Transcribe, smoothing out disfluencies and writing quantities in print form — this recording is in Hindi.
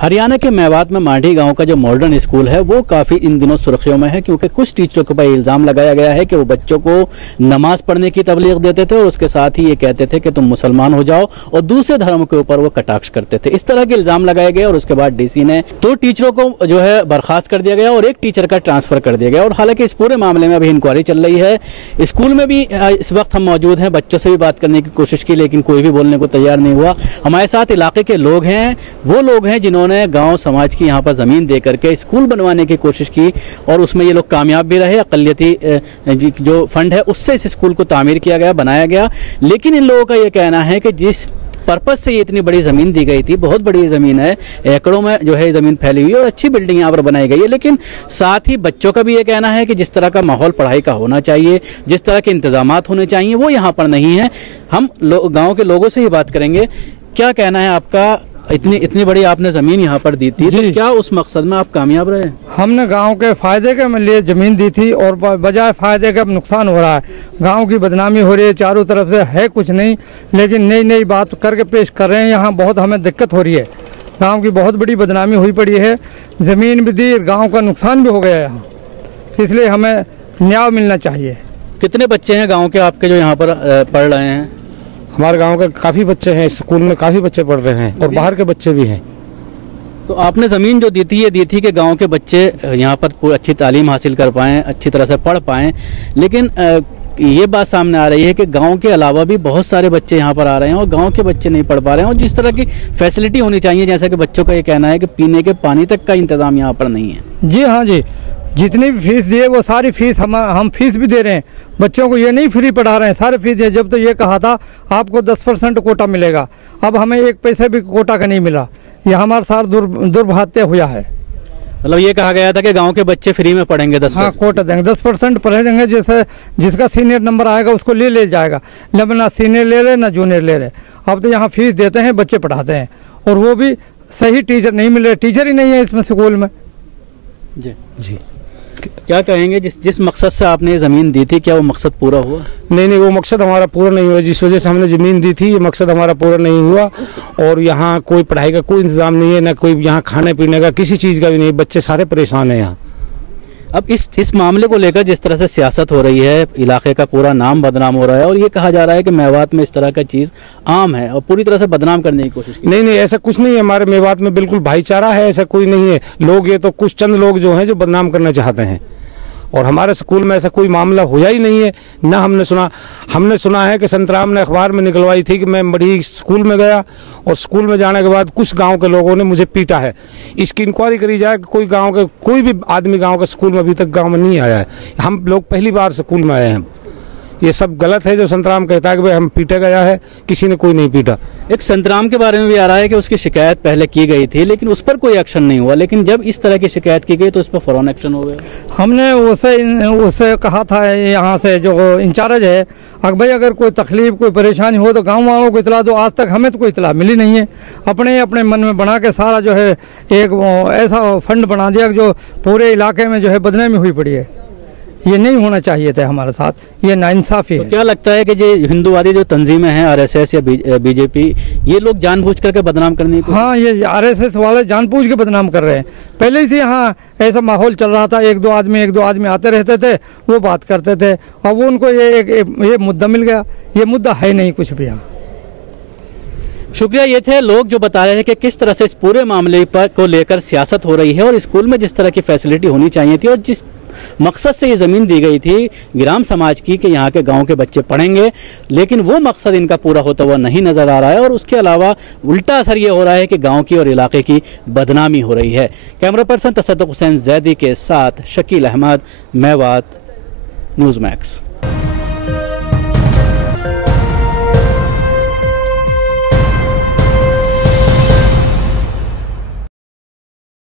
हरियाणा के मेवात में मांडी गांव का जो मॉडर्न स्कूल है वो काफ़ी इन दिनों सुर्खियों में है, क्योंकि कुछ टीचरों के ऊपर इल्ज़ाम लगाया गया है कि वो बच्चों को नमाज पढ़ने की तबलीग देते थे और उसके साथ ही ये कहते थे कि तुम मुसलमान हो जाओ, और दूसरे धर्म के ऊपर वो कटाक्ष करते थे। इस तरह के इल्ज़ाम लगाए गए और उसके बाद डीसी ने 2 टीचरों को जो है बर्खास्त कर दिया गया और 1 टीचर का ट्रांसफ़र कर दिया गया। और हालांकि इस पूरे मामले में अभी इंक्वायरी चल रही है। स्कूल में भी इस वक्त हम मौजूद हैं, बच्चों से भी बात करने की कोशिश की, लेकिन कोई भी बोलने को तैयार नहीं हुआ। हमारे साथ इलाके के लोग हैं, वो लोग हैं जिन्होंने गाँव समाज की यहाँ पर ज़मीन दे करके स्कूल बनवाने की कोशिश की और उसमें ये लोग कामयाब भी रहे। अक़लियती जो फंड है उससे इस स्कूल को तामीर किया गया, बनाया गया। लेकिन इन लोगों का ये कहना है कि जिस पर्पज से ये इतनी बड़ी ज़मीन दी गई थी, बहुत बड़ी ज़मीन है, एकड़ों में जो है ज़मीन फैली हुई है और अच्छी बिल्डिंग यहाँ पर बनाई गई है, लेकिन साथ ही बच्चों का भी ये कहना है कि जिस तरह का माहौल पढ़ाई का होना चाहिए, जिस तरह के इंतजामात होने चाहिए, वो यहाँ पर नहीं है। हम गाँव के लोगों से ही बात करेंगे। क्या कहना है आपका? इतनी बड़ी आपने ज़मीन यहाँ पर दी थी, तो क्या उस मकसद में आप कामयाब रहे? हमने गांव के फ़ायदे के लिए ज़मीन दी थी और बजाय फ़ायदे का नुकसान हो रहा है। गांव की बदनामी हो रही है, चारों तरफ से है कुछ नहीं, लेकिन नई नई बात करके पेश कर रहे हैं। यहाँ बहुत हमें दिक्कत हो रही है, गाँव की बहुत बड़ी बदनामी हुई पड़ी है। ज़मीन भी दी, गाँव का नुकसान भी हो गया है यहाँ, इसलिए हमें न्याय मिलना चाहिए। कितने बच्चे हैं गाँव के आपके जो यहाँ पर पढ़ रहे हैं? हमारे गांव के काफ़ी बच्चे हैं, स्कूल में काफ़ी बच्चे पढ़ रहे हैं और बाहर के बच्चे भी हैं। तो आपने ज़मीन जो दी थी ये दी थी कि गांव के बच्चे यहाँ पर अच्छी तालीम हासिल कर पाएँ, अच्छी तरह से पढ़ पाएँ, लेकिन ये बात सामने आ रही है कि गांव के अलावा भी बहुत सारे बच्चे यहाँ पर आ रहे हैं और गांव के बच्चे नहीं पढ़ पा रहे हैं। और जिस तरह की फैसिलिटी होनी चाहिए, जैसा कि बच्चों का ये कहना है कि पीने के पानी तक का इंतज़ाम यहाँ पर नहीं है। जी हाँ जी, जितनी भी फीस दी है वो सारी फीस हम फीस भी दे रहे हैं बच्चों को, ये नहीं फ्री पढ़ा रहे हैं, सारे फीस दिए। जब तो ये कहा था आपको 10% कोटा मिलेगा, अब हमें 1 पैसे भी कोटा का नहीं मिला। ये हमारे साथ दुर्भाग्य हुआ है। मतलब ये कहा गया था कि गांव के बच्चे फ्री में पढ़ेंगे, 10%। हाँ, कोटा देंगे, 10% पढ़ेंगे। जैसे जिसका सीनियर नंबर आएगा उसको ले जाएगा, लेकिन ना सीनियर ले रहे ना जूनियर ले रहे। अब तो यहाँ फीस देते हैं, बच्चे पढ़ाते हैं, और वो भी सही टीचर नहीं मिल रहे, टीचर ही नहीं है इसमें स्कूल में। जी क्या कहेंगे, जिस मकसद से आपने ज़मीन दी थी, क्या वो मकसद पूरा हुआ? नहीं, वो मकसद हमारा पूरा नहीं हुआ। जिस वजह से हमने ज़मीन दी थी, ये मकसद हमारा पूरा नहीं हुआ। और यहाँ कोई पढ़ाई का कोई इंतज़ाम नहीं है, ना कोई यहाँ खाने पीने का किसी चीज़ का भी नहीं। बच्चे सारे परेशान हैं यहाँ। अब इस मामले को लेकर जिस तरह से सियासत हो रही है, इलाके का पूरा नाम बदनाम हो रहा है और ये कहा जा रहा है कि मेवात में इस तरह का चीज़ आम है और पूरी तरह से बदनाम करने की कोशिश की। नहीं, ऐसा कुछ नहीं है। हमारे मेवात में बिल्कुल भाईचारा है, ऐसा कोई नहीं है। लोग ये तो कुछ चंद लोग जो हैं जो बदनाम करना चाहते हैं, और हमारे स्कूल में ऐसा कोई मामला हुआ ही नहीं है। ना हमने सुना है कि संतराम ने अखबार में निकलवाई थी कि मैं बड़ी स्कूल में गया और स्कूल में जाने के बाद कुछ गांव के लोगों ने मुझे पीटा है। इसकी इंक्वायरी करी जाए कि कोई भी आदमी गांव के स्कूल में अभी तक गांव में नहीं आया है। हम लोग पहली बार स्कूल में आए हैं। ये सब गलत है जो संतराम कहता है कि भाई हम पीटे गया है, किसी ने कोई नहीं पीटा। एक संतराम के बारे में भी आ रहा है कि उसकी शिकायत पहले की गई थी, लेकिन उस पर कोई एक्शन नहीं हुआ, लेकिन जब इस तरह की शिकायत की गई तो उस पर फौरन एक्शन हो गया। हमने उससे कहा था, यहाँ से जो इंचार्ज है, भाई अगर कोई तकलीफ कोई परेशानी हो तो गाँव वालों को इतला दो। आज तक हमें तो कोई इतला मिली नहीं है। अपने मन में बना के सारा जो है एक ऐसा फंड बना दिया जो पूरे इलाके में जो है बदनामी हुई पड़ी है। ये नहीं होना चाहिए था हमारे साथ, ये नाइंसाफ़ी है। तो क्या लगता है कि जो हिंदूवादी जो तंजीमें हैं, RSS या BJP, ये लोग जानबूझ करके बदनाम करने की? हाँ, ये RSS वाले जानबूझ के बदनाम कर रहे हैं। पहले से यहाँ ऐसा माहौल चल रहा था, एक दो आदमी आते रहते थे, वो बात करते थे, और वो उनको ये मुद्दा मिल गया। ये मुद्दा है नहीं कुछ भी यहाँ। शुक्रिया। ये थे लोग जो बता रहे थे कि किस तरह से इस पूरे मामले पर को लेकर सियासत हो रही है और स्कूल में जिस तरह की फैसिलिटी होनी चाहिए थी और जिस मकसद से ये ज़मीन दी गई थी ग्राम समाज की कि यहाँ के गांव के बच्चे पढ़ेंगे, लेकिन वो मकसद इनका पूरा होता हुआ नहीं नज़र आ रहा है। और उसके अलावा उल्टा असर ये हो रहा है कि गांव की और इलाके की बदनामी हो रही है। कैमरा पर्सन तसद्दुक़ हुसैन ज़ैदी के साथ शकील अहमद, मेवात, न्यूज़ मैक्स।